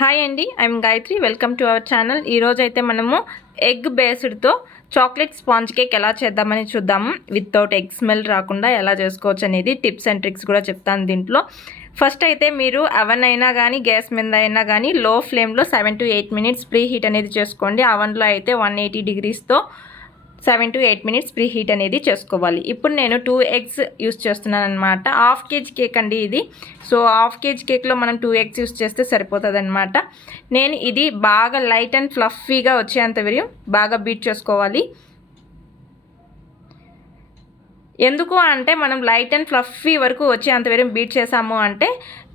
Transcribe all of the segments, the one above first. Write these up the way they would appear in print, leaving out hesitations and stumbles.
Hi అండి, I'm Gayatri. Welcome to our channel. ఈరోజు అయితే మనము ఎగ్ బేస్డ్తో చాక్లెట్ స్పాంజ్ కేక్ ఎలా చేద్దామని చూద్దాము. వితౌట్ ఎగ్ స్మెల్ రాకుండా ఎలా చేసుకోవచ్చు అనేది టిప్స్ అండ్ ట్రిక్స్ కూడా చెప్తాను దీంట్లో. ఫస్ట్ అయితే మీరు అవెన్ అయినా కానీ గ్యాస్ మీద అయినా కానీ లో ఫ్లేమ్లో 7 to 8 minutes ప్రీ హీట్ అనేది చేసుకోండి. అవెన్లో అయితే 180 degreesతో 7 to 8 minutes ప్రీ హీట్ అనేది చేసుకోవాలి. ఇప్పుడు నేను 2 eggs యూస్ చేస్తున్నాను అనమాట. హాఫ్ కేజీ కేక్ అండి ఇది. సో హాఫ్ కేజీ కేక్లో మనం 2 eggs యూస్ చేస్తే సరిపోతుంది అనమాట. నేను ఇది బాగా లైట్ అండ్ ఫ్లఫీగా వచ్చేంత వరకు బాగా బీట్ చేసుకోవాలి. ఎందుకు అంటే మనం లైట్ అండ్ ఫ్లఫీ వరకు వచ్చేంత వరకు బీట్ చేసాము అంటే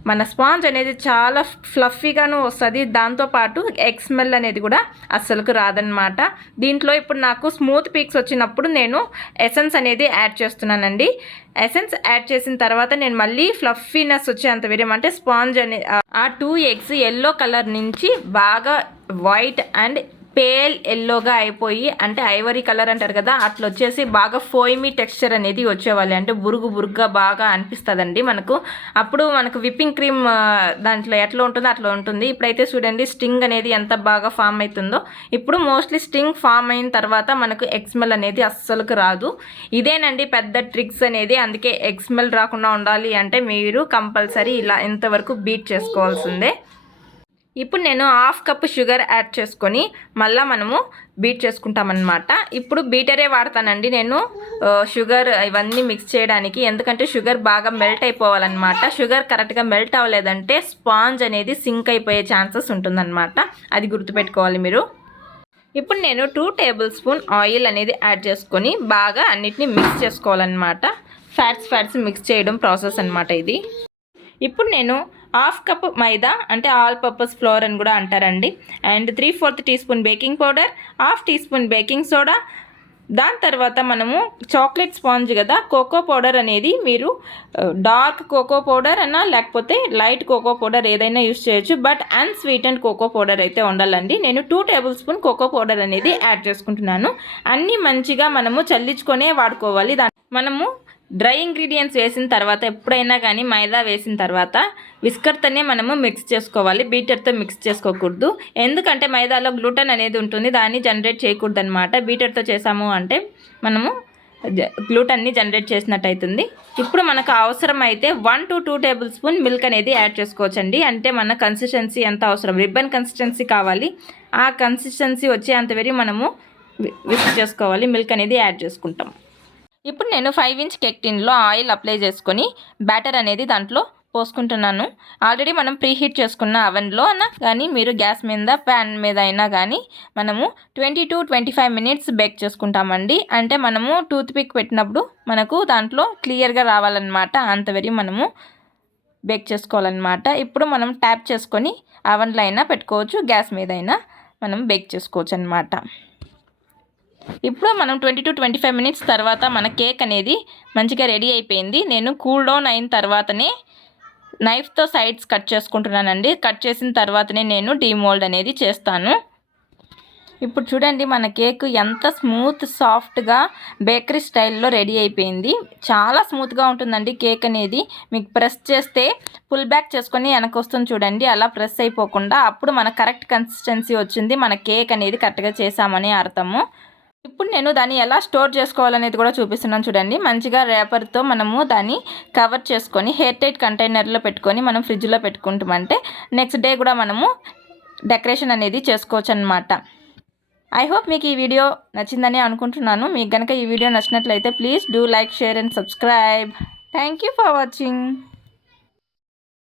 మన స్పాంజ్ అనేది చాలా ఫ్లఫీగాను వస్తుంది. దాంతోపాటు ఎగ్ స్మెల్ అనేది కూడా అస్సలుకు రాదనమాట. దీంట్లో ఇప్పుడు నాకు స్మూత్ పీక్స్ వచ్చినప్పుడు నేను ఎసెన్స్ అనేది యాడ్ చేస్తున్నానండి. ఎసెన్స్ యాడ్ చేసిన తర్వాత నేను మళ్ళీ ఫ్లఫీనెస్ వచ్చేంత వరకు అంటే స్పాంజ్ అనేది ఆ 2 eggs ఎల్లో కలర్ నుంచి బాగా వైట్ అండ్ పేల్ ఎల్లోగా అయిపోయి అంటే ఐవరీ కలర్ అంటారు కదా, అట్లా వచ్చేసి బాగా ఫోయిమీ టెక్స్చర్ అనేది వచ్చేవాలి. అంటే బురుగ్గా బాగా అనిపిస్తుందండి మనకు. అప్పుడు మనకు విప్పింగ్ క్రీమ్ దాంట్లో ఎట్లా ఉంటుందో అట్లా ఉంటుంది. ఇప్పుడైతే చూడండి స్టింగ్ అనేది ఎంత బాగా ఫామ్ అవుతుందో. ఇప్పుడు మోస్ట్లీ స్టింగ్ ఫామ్ అయిన తర్వాత మనకు ఎగ్ స్మెల్ అనేది అస్సలుకు రాదు. ఇదేనండి పెద్ద ట్రిక్స్ అనేది. అందుకే ఎగ్ స్మెల్ రాకుండా ఉండాలి అంటే మీరు కంపల్సరీ ఇలా ఇంతవరకు బీట్ చేసుకోవాల్సిందే. ఇప్పుడు నేను హాఫ్ కప్ షుగర్ యాడ్ చేసుకొని మళ్ళీ మనము బీట్ చేసుకుంటామన్నమాట. ఇప్పుడు బీటరే వాడతానండి నేను షుగర్ ఇవన్నీ మిక్స్ చేయడానికి. ఎందుకంటే షుగర్ బాగా మెల్ట్ అయిపోవాలన్నమాట. షుగర్ కరెక్ట్గా మెల్ట్ అవ్వలేదంటే స్పాంజ్ అనేది సింక్ అయిపోయే ఛాన్సెస్ ఉంటుందన్నమాట. అది గుర్తుపెట్టుకోవాలి మీరు. ఇప్పుడు నేను 2 tablespoon ఆయిల్ అనేది యాడ్ చేసుకొని బాగా అన్నిటినీ మిక్స్ చేసుకోవాలన్నమాట. ఫ్యాట్స్ మిక్స్ చేయడం ప్రాసెస్ అనమాట ఇది. ఇప్పుడు నేను హాఫ్ కప్ మైదా అంటే ఆల్ పర్పస్ ఫ్లోర్ అని కూడా అంటారండి, and 3/4 teaspoon baking powder, half teaspoon baking soda. దాని తర్వాత మనము చాక్లెట్ స్పాంజ్ కదా, కోకో పౌడర్ అనేది మీరు డార్క్ కోకో పౌడర్ అన్నా లేకపోతే లైట్ కోకో పౌడర్ ఏదైనా యూస్ చేయొచ్చు. బట్ అన్స్వీటెండ్ కోకో పౌడర్ అయితే ఉండాలండి. నేను 2 tablespoon కోకో పౌడర్ అనేది యాడ్ చేసుకుంటున్నాను. అన్నీ మంచిగా మనము చల్లించుకొనే వాడుకోవాలి. మనము డ్రై ఇంగ్రీడియంట్స్ వేసిన తర్వాత ఎప్పుడైనా కానీ మైదా వేసిన తర్వాత విస్కర్తోనే మనము మిక్స్ చేసుకోవాలి, బీటర్తో మిక్స్ చేసుకోకూడదు. ఎందుకంటే మైదాలో గ్లూటెన్ అనేది ఉంటుంది, దాన్ని జనరేట్ చేయకూడదు అనమాట. బీటర్తో చేసాము అంటే మనము గ్లూటన్ని జనరేట్ చేసినట్టు అవుతుంది. ఇప్పుడు మనకు అవసరం అయితే 1 to 2 tablespoon మిల్క్ అనేది యాడ్ చేసుకోవచ్చండి. అంటే మన కన్సిస్టెన్సీ ఎంత అవసరం, రిబ్బన్ కన్సిస్టెన్సీ కావాలి, ఆ కన్సిస్టెన్సీ వచ్చేంతవరకు మనము విస్క్ చేసుకోవాలి. మిల్క్ అనేది యాడ్ చేసుకుంటాం. ఇప్పుడు నేను 5-inch కేక్ టిన్లో ఆయిల్ అప్లై చేసుకొని బ్యాటర్ అనేది దాంట్లో పోసుకుంటున్నాను. ఆల్రెడీ మనం ప్రీ హీట్ చేసుకున్న అవెన్లో అయినా కానీ మీరు గ్యాస్ మీద ప్యాన్ మీద అయినా కానీ మనము 20 to 25 minutes బేక్ చేసుకుంటామండి. అంటే మనము టూత్ పిక్ పెట్టినప్పుడు మనకు దాంట్లో క్లియర్గా రావాలన్నమాట. అంతవరకు మనము బేక్ చేసుకోవాలన్నమాట. ఇప్పుడు మనం ట్యాప్ చేసుకొని అవెన్లో అయినా పెట్టుకోవచ్చు, గ్యాస్ మీద అయినా మనం బేక్ చేసుకోవచ్చు అన్నమాట. ఇప్పుడు మనం 20 to 25 minutes తర్వాత మన కేక్ అనేది మంచిగా రెడీ అయిపోయింది. నేను కూల్ డౌన్ అయిన తర్వాతనే నైఫ్తో సైడ్స్ కట్ చేసుకుంటున్నానండి. కట్ చేసిన తర్వాతనే నేను డీమోల్డ్ అనేది చేస్తాను. ఇప్పుడు చూడండి మన కేక్ ఎంత స్మూత్ సాఫ్ట్గా బేకరీ స్టైల్లో రెడీ అయిపోయింది. చాలా స్మూత్గా ఉంటుందండి కేక్ అనేది. మీకు ప్రెస్ చేస్తే పుల్ బ్యాక్ చేసుకొని వెనక్కి వస్తుంది చూడండి, అలా ప్రెస్ అయిపోకుండా. అప్పుడు మన కరెక్ట్ కన్సిస్టెన్సీ వచ్చింది, మన కేక్ అనేది కరెక్ట్గా చేసామని అర్థము. ఇప్పుడు నేను దాన్ని ఎలా స్టోర్ చేసుకోవాలనేది కూడా చూపిస్తున్నాను చూడండి. మంచిగా రేపర్తో మనము దాన్ని కవర్ చేసుకొని ఎయిర్ టైట్ కంటైనర్లో పెట్టుకొని మనం ఫ్రిడ్జ్లో పెట్టుకుంటామంటే నెక్స్ట్ డే కూడా మనము డెకరేషన్ అనేది చేసుకోవచ్చు అన్నమాట. ఐ హోప్ మీకు ఈ వీడియో నచ్చిందని అనుకుంటున్నాను. మీకు కనుక ఈ వీడియో నచ్చినట్లయితే please do like, share and subscribe. Thank you for watching.